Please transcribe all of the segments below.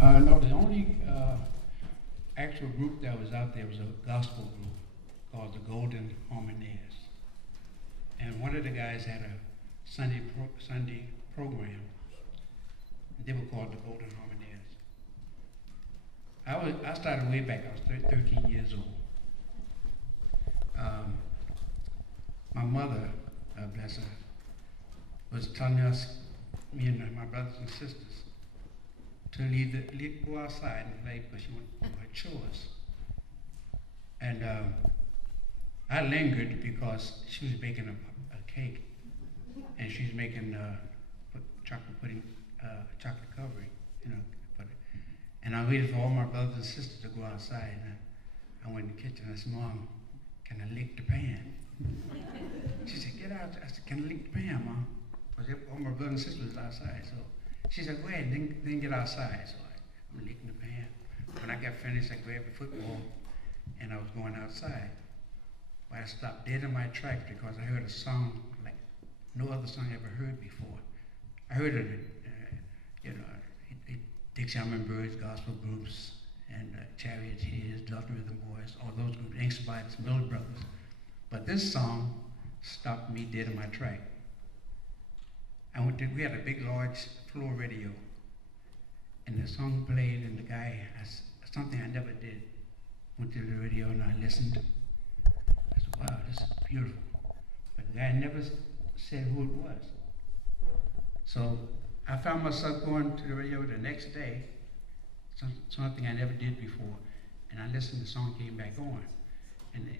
No, the only actual group that was out there was a gospel group called the Golden Harmonies. And one of the guys had a Sunday program. They were called the Golden Harmonies. I started way back. I was 13 years old. My mother, bless her, was telling us, me and my brothers and sisters, to go outside and play because she wanted to do her chores. And I lingered because she was baking a cake, and she's making chocolate pudding, chocolate covering, you know. And I waited for all my brothers and sisters to go outside. And I went in the kitchen. I said, "Mom, can I lick the pan?" She said, "Get out." I said, "Can I lick the pan, Mom?" Because all my brothers and sisters was outside. So she said, "Go ahead, then get outside." So I'm licking the pan. When I got finished, I grabbed the football, and I was going outside. But I stopped dead in my tracks because I heard a song like no other song I ever heard before. I heard it, Dixie Birds, gospel groups, and Charioteers, Delta Rhythm Boys, all those groups, Inkster Bites, Miller Brothers. But this song stopped me dead in my track. We had a big, large floor radio, and the song played, and the guy, something I never did, went to the radio and I listened. I said, "Wow, this is beautiful." But the guy never said who it was. So I found myself going to the radio the next day, something I never did before, and I listened, the song came back on. And the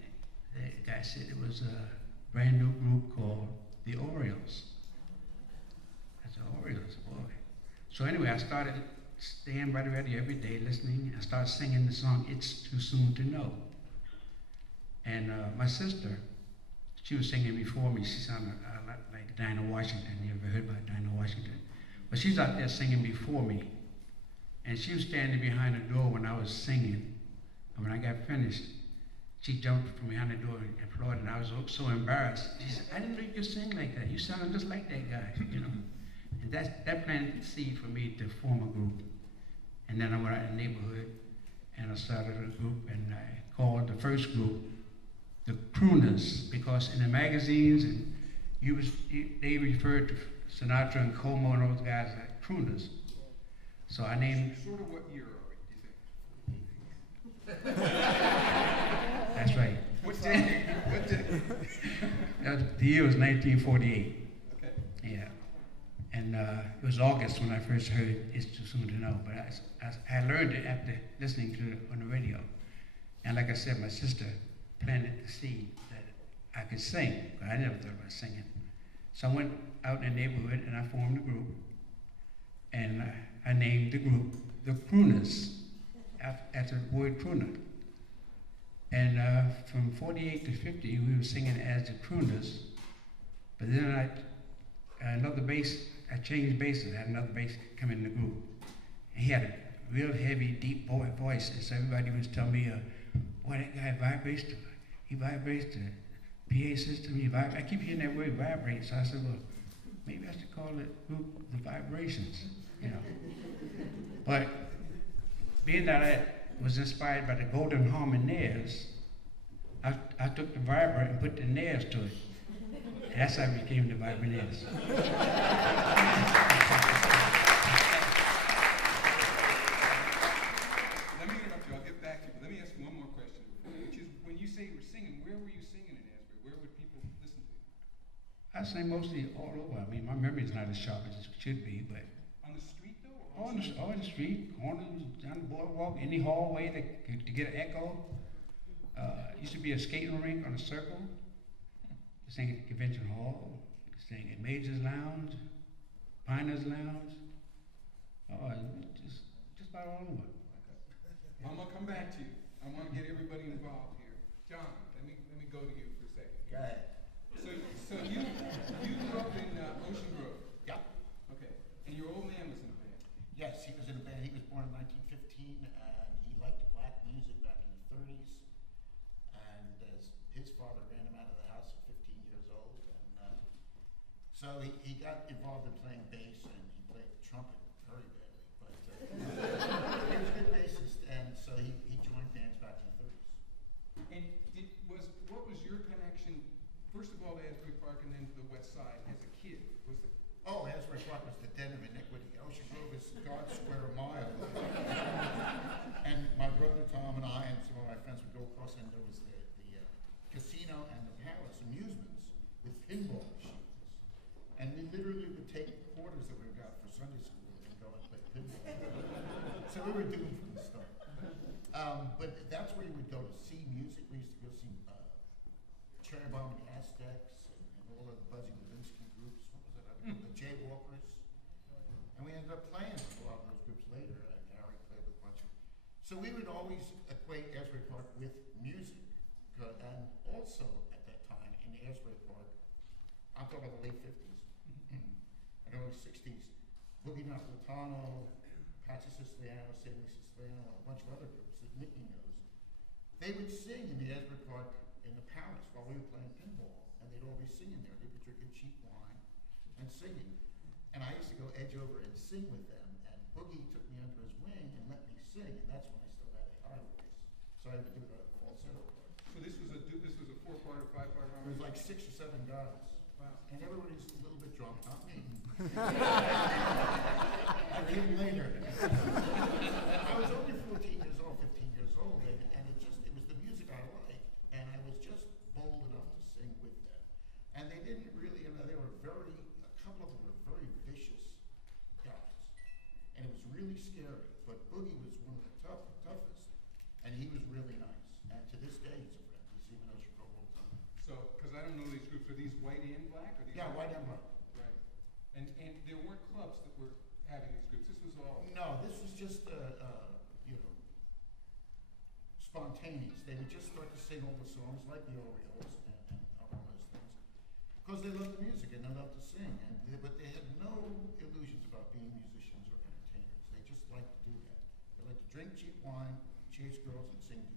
guy said it was a brand new group called the Orioles. I said, "Orioles, boy." So anyway, I started staying by the radio every day, listening. I started singing the song, "It's Too Soon to Know." And my sister, she was singing before me. She sounded a lot like Dinah Washington. You ever heard about Dinah Washington? But she's out there singing before me. And she was standing behind the door when I was singing. And when I got finished, she jumped from behind the door and applauded, and I was so embarrassed. She said, "I didn't know you could sing like that. You sounded just like that guy," you know. And that planted the seed for me to form a group. And then I went out in the neighborhood, and I started a group, and I called the first group the Crooners, because in the magazines and they referred to Sinatra and Como and those guys as crooners. So I named. Sort of what year are we, do you think? That's right. What day? The year was 1948. Okay. Yeah. And it was August when I first heard "It's Too Soon to Know," but I learned it after listening to it on the radio. And like I said, my sister planted the seed that I could sing, but I never thought about singing. So I went out in the neighborhood and I formed a group, and I named the group the Crooners, after the word crooner. And from 48 to 50, we were singing as the Crooners, but then I changed basses. I had another bass come in the group. And he had a real heavy, deep voice, and so everybody was telling me, "Boy, that guy vibrates the PA system. I keep hearing that word vibrate." So I said, "Well, maybe I should call it group the Vibrations," you know. But being that I was inspired by the Golden Harmonies, I took the vibra and put the nails to it. And that's how it became the Vibraneers. Let me interrupt you. I'll get back to you. But let me ask you one more question, which is, when you say you were singing, where were you singing in Asbury? Where would people listen to you? I sing mostly all over. I mean, my memory's not as sharp as it should be, but On the street, though? on the street, corners, down the boardwalk, any hallway to get an echo. Used to be a skating rink on a circle. Sang at the convention hall. Sang at Major's Lounge, Piner's Lounge. Just about all over. I'm gonna come back to you. I want to get everybody involved here. John, let me go to you for a second. Go ahead. So you grew up in Ocean Grove. Yeah. Okay. And your old man was in a band. Yes, he was in a band. He was born in 1915, and he liked black music back in the 30s. And his father ran him out of the house at 15 years old, and so he got involved in playing bass, and he played trumpet very badly. But we were doomed from the start. But that's where you would go to see music. We used to go see Cherry Bomb and the Aztecs and all of the Buzzy Levinsky groups. What was that other group? The Jaywalkers. And we ended up playing with a lot of those groups later. Harry played with a bunch of. So we would always equate Asbury Park with music. And also at that time in Asbury Park, I'm talking about the late 50s and early 60s, Boogie Napolitano, Patsy Siciliano, Sammy Siciliano, a bunch of other groups that Nicky knows, they would sing in the Asbury Park in the Palace while we were playing pinball, and they'd all be singing there. They'd be drinking cheap wine and singing. And I used to go edge over and sing with them, and Boogie took me under his wing and let me sing, and that's when I still had a high voice. So I had to do the falsetto part. So this was a 4-part or 5-part It harmony? was like 6 or 7 guys. Wow. And everybody's a little bit drunk, not me. I came later. I was only 14 years old, 15 years old, and it was the music I liked, and I was just bold enough to sing with them. And they didn't really, they were a couple of them were very vicious guys. And it was really scary, but Boogie was one of the toughest, and he was really nice. And to this day, he's a friend. He's even knows you for a long time. So, because I don't know these groups, are these white and black? Or these Yeah, white and black. Right. And there weren't clubs that were having these groups. This was all. No, this was just, spontaneous. They would just start to sing all the songs like the Orioles and all those things. Because they loved the music and they loved to sing. But they had no illusions about being musicians or entertainers. They just liked to do that. They liked to drink cheap wine, chase girls, and sing to